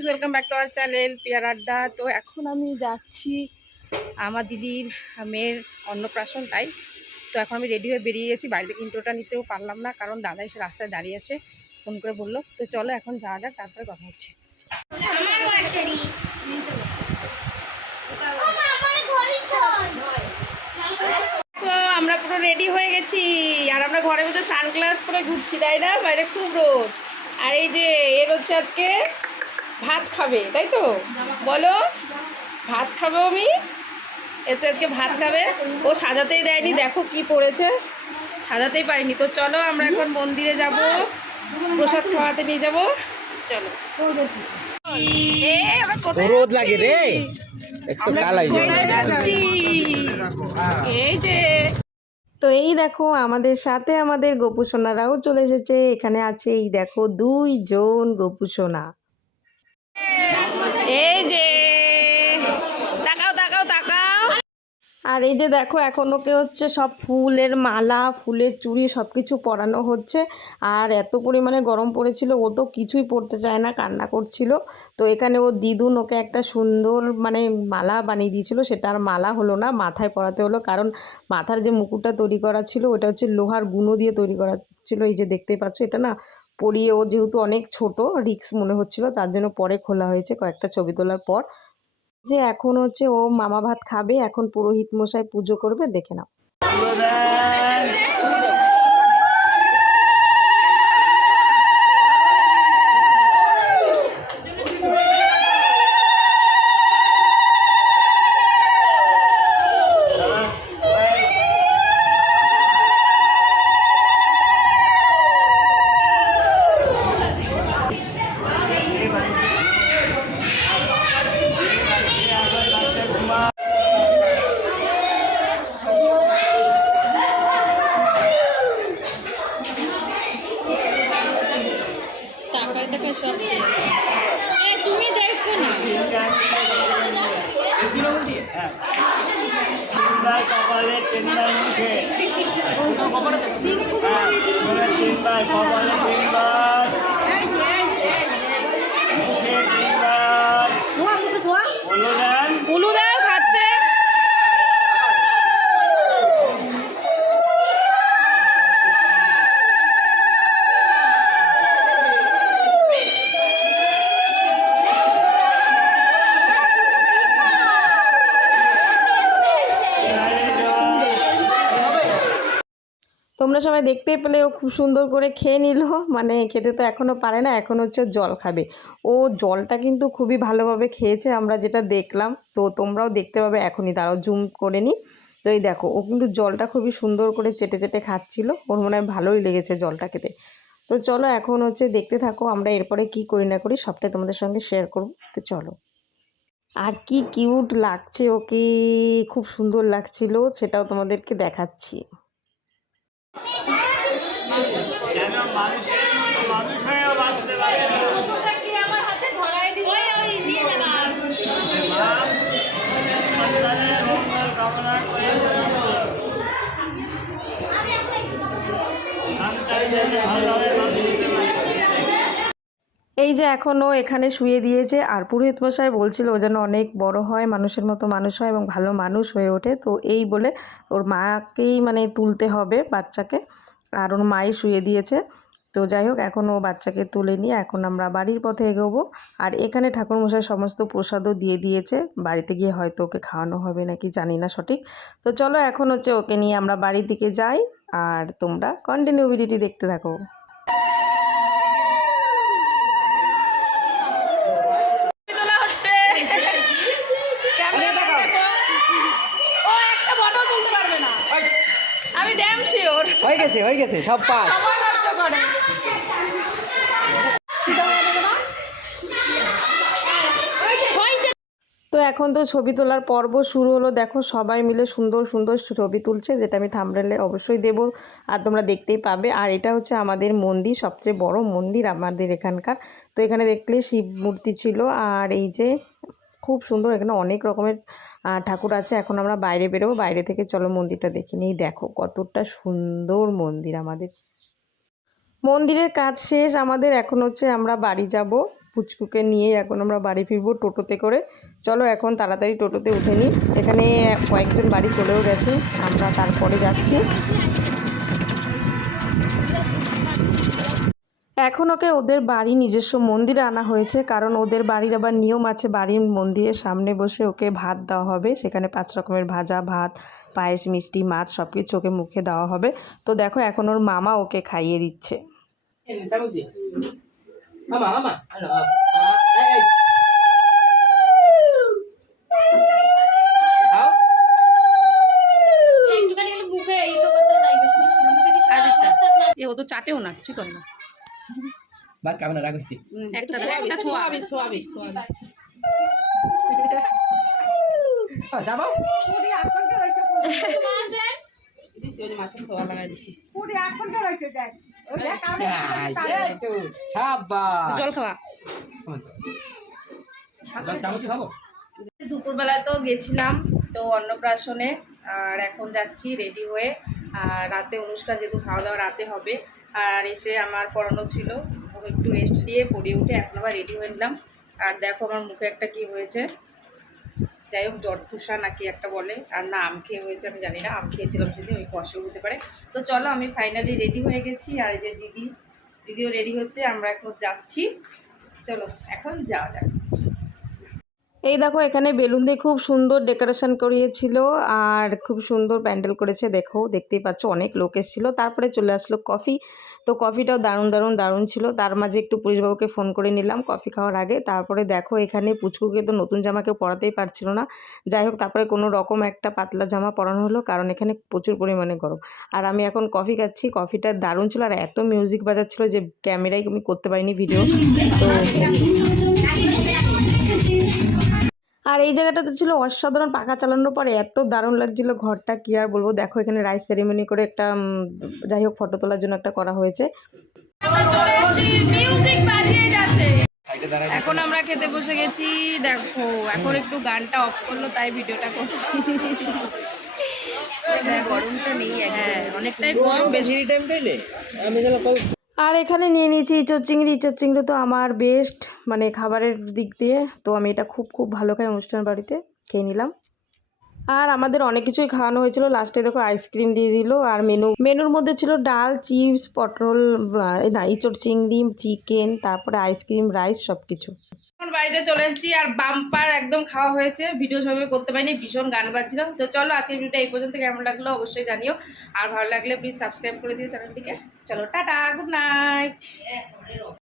Guys, welcome back to our channel Piyar Adda. তো এখন আমি যাচ্ছি আমার দিদির মেয়ের অন্নপ্রাশন, তাই তো এখন আমি রেডি হয়ে বেরিয়ে গেছি। বাড়ি থেকে ইন্ট্রোটা নিতেও পারলাম না, কারণ দাদা এসে রাস্তায় দাঁড়িয়ে আছে, ফোন করে বললো। তো চলো এখন যাওয়া যাক, তারপরে কথা হচ্ছে। তো আমরা পুরো রেডি হয়ে গেছি, আর আমরা ঘরের মধ্যে সানগ্লাস পরে ঘুরছি, তাই না? বাইরে খুব রোদ। আর এই যে এর হচ্ছে আজকে ভাত খাবে, তাই তো বলো? ভাত খাবো আমি, এসে আজকে ভাত খাবে। ও সাজাতেই দেয়নি, দেখো কি পড়েছে, সাজাতেই পারিনি। তো চলো আমরা এখন মন্দিরে যাব, প্রসাদ খাওয়াতে নিয়ে যাব। চলো। রোদ লাগে রে, এই যে তো এই দেখো আমাদের সাথে আমাদের গোপু সোনারাও চলে এসেছে। এখানে আছে এই দেখো 2 জন গোপু সোনা। এই যে তাকাও তাকাও তাকাও। আর এই যে দেখো এখন ওকে হচ্ছে সব ফুলের মালা, ফুলের চুড়ি সব কিছু পরানো হচ্ছে। আর এত পরিমাণে গরম পড়েছিল, ও তো কিছুই পরতে চায় না, কান্না করছিল। তো এখানে ও দিদুন ওকে একটা সুন্দর মানে মালা বানিয়ে দিয়েছিল, সেটা আর মালা হলো না, মাথায় পরাতে হলো। কারণ মাথার যে মুকুটটা তৈরি করা ছিল ওটা হচ্ছে লোহার গুঁড়ো দিয়ে তৈরি করা ছিল। এই যে দেখতেই পাচ্ছ, এটা না পরিয়ে ও যেহেতু অনেক ছোট, রিক্স মনে হচ্ছিল, তার জন্য পরে খোলা হয়েছে কয়েকটা ছবি তোলার পর। যে এখন হচ্ছে ও মামা ভাত খাবে, এখন পুরোহিত মশাই পুজো করবে, দেখে নাও। তুমি দেখো না, কপালে তিনবার মুখে কপালে তিনবার কপালে তিনবার মুখে তিনবার উলু দাও খাচ্ছে। তোমরা সবাই দেখতেই পেলে, ও খুব সুন্দর করে খেয়ে নিল। মানে খেতে তো এখনও পারে না, এখন হচ্ছে জল খাবে। ও জলটা কিন্তু খুবই ভালোভাবে খেয়েছে, আমরা যেটা দেখলাম। তো তোমরাও দেখতে পাবে এখনই, তারাও জুম করে নি। তো এই দেখো ও কিন্তু জলটা খুবই সুন্দর করে চেটে চেটে খাচ্ছিল, ওর মনে হয় ভালোই লেগেছে জলটা খেতে। তো চলো এখন হচ্ছে দেখতে থাকো, আমরা এরপরে কি করি না করি সবটাই তোমাদের সঙ্গে শেয়ার করব। তো চলো। আর কি কিউট লাগছে ওকে, খুব সুন্দর লাগছিল, সেটাও তোমাদেরকে দেখাচ্ছি। যেন মানুষের মতো মানুষ হয়েও বাঁচতে পারে না। সন্তানের মঙ্গল কামনা করে সন্তান যেন ভালোভাবে বাঁচতে পারে। এই যে এখনও এখানে শুয়ে দিয়েছে, আর পুরোহিত মশাই বলছিল ও যেন অনেক বড় হয়, মানুষের মতো মানুষ হয় এবং ভালো মানুষ হয়ে ওঠে। তো এই বলে ওর মাকেই মানে তুলতে হবে বাচ্চাকে, আর ওর মাই শুয়ে দিয়েছে। তো যাই হোক, এখন ও বাচ্চাকে তুলে নিয়ে এখন আমরা বাড়ির পথে এগোবো। আর এখানে ঠাকুরমশাই সমস্ত প্রসাদও দিয়ে দিয়েছে, বাড়িতে গিয়ে হয়তো ওকে খাওয়ানো হবে নাকি জানি না সঠিক। তো চলো এখন হচ্ছে ওকে নিয়ে আমরা বাড়ির দিকে যাই, আর তোমরা কন্টিনিউ ভিডিওটি দেখতে থাকো। আমি ড্যাম শিওর হয়ে গেছে সব পাস। নষ্ট করে। তো এখন তো ছবি তোলার পর্ব শুরু হলো, দেখো সবাই মিলে সুন্দর সুন্দর ছবি তুলছে, যেটা আমি থাম্বনেলে অবশ্যই দেব, আর তোমরা দেখতেই পাবে। আর এটা হচ্ছে আমাদের মন্দির, সবচেয়ে বড় মন্দির আমাদের এখানকার। তো এখানে দেখলে শিব মূর্তি ছিল, আর এই যে খুব সুন্দর, এখানে অনেক রকমের ঠাকুর আছে। এখন আমরা বাইরে বেরোবো, বাইরে থেকে চলো মন্দিরটা দেখে নিই। দেখো কতটা সুন্দর মন্দির আমাদের। মন্দিরের কাজ শেষ আমাদের, এখন হচ্ছে আমরা বাড়ি যাব। পুচকুকে নিয়ে এখন আমরা বাড়ি ফিরবো টোটোতে করে। চলো এখন তাড়াতাড়ি টোটোতে উঠে নিই। এখানে কয়েকজন বাড়ি চলেও গেছে, আমরা তারপরে যাচ্ছি। এখন ওকে ওদের বাড়ি নিজস্ব মন্দিরে আনা হয়েছে, কারণ ওদের বাড়ির আবার নিয়ম আছে, বাড়ির মন্দিরের সামনে বসে ওকে ভাত দেওয়া হবে। সেখানে 5 রকমের ভাজা, ভাত, পায়েস, মিষ্টি, মাছ সব কিছু ওকে মুখে দেওয়া হবে। তো দেখো এখন ওর মামা ওকে খাইয়ে দিচ্ছে। মামা মামা ও তো চাটেও না, কিছু করে না। ভাত খাবে না, রাখছি একটা যাবো জল খাওয়া। চামচ খাবো। দুপুরবেলায় তো গেছিলাম তো অন্নপ্রাশনে, আর এখন যাচ্ছি রেডি হয়ে। আর রাতে অনুষ্ঠান, যেহেতু খাওয়া দাওয়া রাতে হবে। আর এসে আমার পড়ানো ছিল, একটু রেস্ট দিয়ে পড়ে উঠে এখন আবার রেডি হয়ে নিলাম। আর দেখো আমার মুখে একটা কি হয়েছে, যাই হোক জটঠুসা নাকি একটা বলে, আর না আম খেয়ে হয়েছে আমি জানি না, আম খেয়েছিলাম সেদিন, ওই কষেও হতে পারে। তো চলো আমি ফাইনালি রেডি হয়ে গেছি, আর এই যে দিদিও রেডি হচ্ছে, আমরা এখন যাচ্ছি। চলো এখন যাওয়া যাক। এই দেখো এখানে বেলুন দিয়ে খুব সুন্দর ডেকোরেশন করিয়েছিল, আর খুব সুন্দর প্যান্ডেল করেছে। দেখো দেখতেই পাচ্ছ অনেক লোক এসেছিলো। তারপরে চলে আসলো কফি। তো কফিটাও দারুণ ছিল। তার মাঝে একটু পুলিশবাবুকে ফোন করে নিলাম কফি খাওয়ার আগে। তারপরে দেখো এখানে পুচকুকে তো নতুন জামা কেউ পরাতেই পারছিল না, যাই হোক তারপরে কোনো রকম একটা পাতলা জামা পরানো হলো, কারণ এখানে প্রচুর পরিমাণে গরম। আর আমি এখন কফি খাচ্ছি, কফিটা দারুণ ছিল, আর এত মিউজিক বাজাচ্ছিল যে ক্যামেরায় আমি করতে পারিনি ভিডিও। তো আর এই জায়গাটাতে ছিল অসাধারণ, পাখা চালানোর পরে এত দারুণ লাগছিল ঘরটা, কি আর বলবো। দেখো এখানে রাইস সেরিমনি করে একটা যাই হোক ফটো তোলার জন্য একটা করা হয়েছে। এখন আমরা খেতে বসে গেছি। দেখো এখন একটু গানটা অফ করলো, তাই ভিডিওটা করছি। গরমটা নেই, হ্যাঁ অনেকটাই কম, বেশি টাইম পেলে আমি আর এখানে নিয়ে নিয়েছি ইঁচড় চিংড়ি। ইঁচড় চিংড়ি তো আমার বেস্ট, মানে খাবারের দিক দিয়ে তো আমি এটা খুব ভালো খাই, অনুষ্ঠান বাড়িতে খেয়ে নিলাম। আর আমাদের অনেক কিছুই খাওয়ানো হয়েছিল, লাস্টে দেখো আইসক্রিম দিয়ে দিল। আর মেনুর মধ্যে ছিল ডাল, চিপস, পটল, না ইঁচড় চিংড়ি, চিকেন, তারপরে আইসক্রিম, রাইস সব কিছু। এখন বাড়িতে চলে এসেছি, আর বাম্পার একদম খাওয়া হয়েছে, ভিডিও সবাই করতে পারিনি, ভীষণ গান বাজছিল। তো চলো আজকের ভিডিওটা এই পর্যন্ত, কেমন লাগলো অবশ্যই জানিও, আর ভালো লাগলে প্লিজ সাবস্ক্রাইব করে দিও চ্যানেলটিকে। চলো টাটা, গুড নাইট।